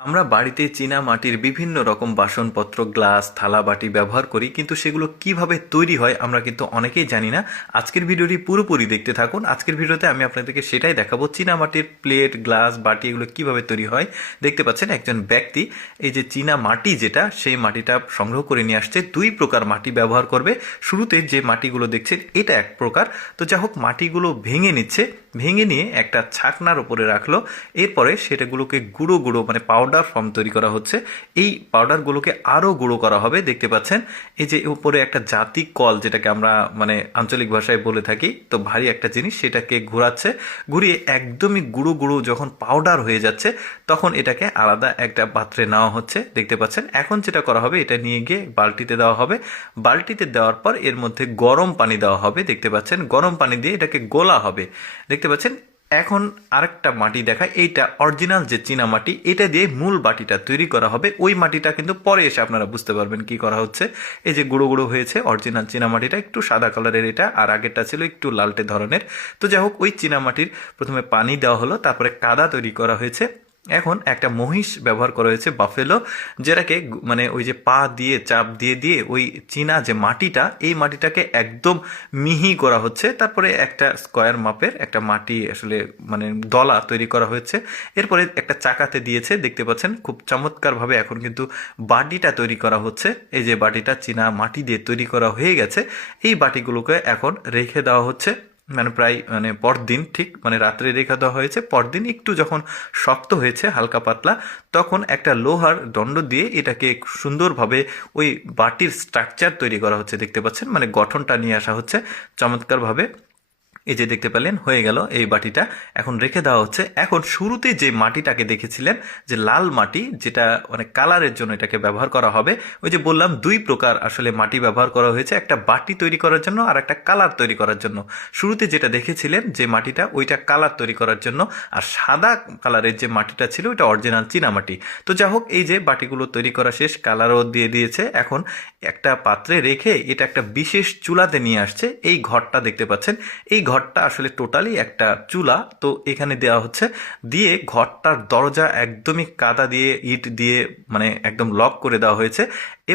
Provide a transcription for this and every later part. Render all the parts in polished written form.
আমরা বাড়িতে চীনা মাটির বিভিন্ন রকম বাসনপত্র, গ্লাস, থালা, বাটি ব্যবহার করি, কিন্তু সেগুলো কিভাবে তৈরি হয় আমরা কিন্তু অনেকেই জানি না। আজকের ভিডিওটি পুরোপুরি দেখতে থাকুন। আজকের ভিডিওতে আমি আপনাদেরকে সেটাই দেখাবো, চীনা মাটির প্লেট, গ্লাস, বাটি এগুলো কিভাবে তৈরি হয়। দেখতে পাচ্ছেন একজন ব্যক্তি এই যে চীনা মাটি যেটা, সেই মাটিটা সংগ্রহ করে নিয়ে আসছে। দুই প্রকার মাটি ব্যবহার করবে। শুরুতে যে মাটিগুলো দেখছেন এটা এক প্রকার। তো যা হোক, মাটিগুলো ভেঙে নিচ্ছে, ভেঙে নিয়ে একটা ছাকনার উপরে রাখলো। এরপরে সেটাগুলোকে গুঁড়ো গুঁড়ো মানে পাউডার ফর্ম তৈরি করা হচ্ছে। এই পাউডারগুলোকে আরও গুঁড়ো করা হবে। দেখতে পাচ্ছেন এই যে উপরে একটা জাতি কল, যেটাকে আমরা মানে আঞ্চলিক ভাষায় বলে থাকি, তো ভারী একটা জিনিস, সেটাকে ঘোরাচ্ছে। ঘুরিয়ে একদমই গুঁড়ো গুঁড়ো যখন পাউডার হয়ে যাচ্ছে, তখন এটাকে আলাদা একটা পাত্রে নেওয়া হচ্ছে। দেখতে পাচ্ছেন এখন যেটা করা হবে, এটা নিয়ে গিয়ে বালতিতে দেওয়া হবে। বালতিতে দেওয়ার পর এর মধ্যে গরম পানি দেওয়া হবে। দেখতে পাচ্ছেন গরম পানি দিয়ে এটাকে গোলা হবে। দেখতে পাচ্ছেন এখন আরেকটা মাটি দেখায়, এইটা অরিজিনাল যে চীনা মাটি, এটা দিয়ে মূল বাটিটা তৈরি করা হবে। ওই মাটিটা কিন্তু পরে এসে আপনারা বুঝতে পারবেন কি করা হচ্ছে। এই যে গুঁড়ো গুঁড়ো হয়েছে অরিজিনাল চীনা মাটিটা, একটু সাদা কালারের এটা, আর আগেরটা ছিল একটু লালটে ধরনের। তো যাই হোক, ওই চীনা মাটির প্রথমে পানি দেওয়া হলো, তারপরে কাদা তৈরি করা হয়েছে। এখন একটা মহিষ ব্যবহার করা হয়েছে, বাফেলো, যেটাকে মানে ওই যে পা দিয়ে চাপ দিয়ে দিয়ে ওই চীনা যে মাটিটা, এই মাটিটাকে একদম মিহি করা হচ্ছে। তারপরে একটা স্কোয়ার মাপের একটা মাটি আসলে মানে দলা তৈরি করা হয়েছে। এরপরে একটা চাকাতে দিয়েছে। দেখতে পাচ্ছেন খুব চমৎকারভাবে এখন কিন্তু বাটিটা তৈরি করা হচ্ছে। এই যে বাটিটা চীনা মাটি দিয়ে তৈরি করা হয়ে গেছে, এই বাটিগুলোকে এখন রেখে দেওয়া হচ্ছে। মানে প্রায় মানে পরদিন, ঠিক মানে রাত্রে রেখে দেওয়া হয়েছে। পরদিন একটু যখন শক্ত হয়েছে হালকা পাতলা, তখন একটা লোহার দণ্ড দিয়ে এটাকে সুন্দরভাবে ওই বাটির স্ট্রাকচার তৈরি করা হচ্ছে। দেখতে পাচ্ছেন মানে গঠনটা নিয়ে আসা হচ্ছে চমৎকারভাবে। এই যে দেখতে পেলেন হয়ে গেল এই বাটিটা, এখন রেখে দেওয়া হচ্ছে। এখন শুরুতে যে মাটিটাকে দেখেছিলেন, যে লাল মাটি, যেটা মানে কালারের জন্য এটাকে ব্যবহার করা হবে। ওই যে বললাম দুই প্রকার আসলে মাটি ব্যবহার করা হয়েছে, একটা বাটি তৈরি করার জন্য আর একটা কালার তৈরি করার জন্য। শুরুতে যেটা দেখেছিলেন যে মাটিটা, ওইটা কালার তৈরি করার জন্য, আর সাদা কালারের যে মাটিটা ছিল ওইটা অরিজিনাল চীনা মাটি। তো যা হোক, এই যে বাটিগুলো তৈরি করা শেষ, কালারও দিয়ে দিয়েছে। এখন একটা পাত্রে রেখে এটা একটা বিশেষ চুলাতে নিয়ে আসছে। এই ঘরটা দেখতে পাচ্ছেন, এই ঘরটা আসলে টোটালি একটা চুলা। তো এখানে দেওয়া হচ্ছে, দিয়ে ঘরটার দরজা একদমই কাদা দিয়ে ইট দিয়ে মানে একদম লক করে দেওয়া হয়েছে।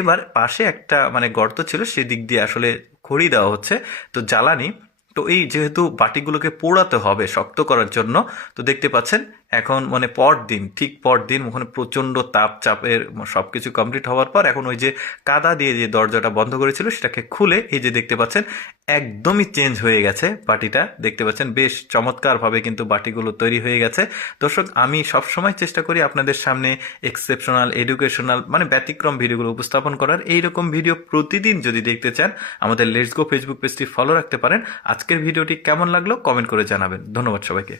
এবার পাশে একটা মানে গর্ত ছিল, সেদিক দিয়ে আসলে খড়ি দেওয়া হচ্ছে, তো জ্বালানি। তো এই যেহেতু বাটিগুলোকে পোড়াতে হবে শক্ত করার জন্য, তো দেখতে পাচ্ছেন এখন মানে পরদিন, ঠিক পরদিন ওখানে প্রচণ্ড তাপ চাপের সবকিছু কমপ্লিট হওয়ার পর এখন ওই যে কাদা দিয়ে যে দরজাটা বন্ধ করেছিল সেটাকে খুলে এই যে দেখতে পাচ্ছেন একদমই চেঞ্জ হয়ে গেছে বাটিটা। দেখতে পাচ্ছেন বেশ চমৎকারভাবে কিন্তু বাটিগুলো তৈরি হয়ে গেছে। দর্শক, আমি সবসময় চেষ্টা করি আপনাদের সামনে এক্সেপশনাল, এডুকেশনাল মানে ব্যতিক্রম ভিডিওগুলো উপস্থাপন করার। এইরকম ভিডিও প্রতিদিন যদি দেখতে চান, আমাদের লেটস গো ফেসবুক পেজটি ফলো রাখতে পারেন। আজকের ভিডিওটি কেমন লাগলো কমেন্ট করে জানাবেন। ধন্যবাদ সবাইকে।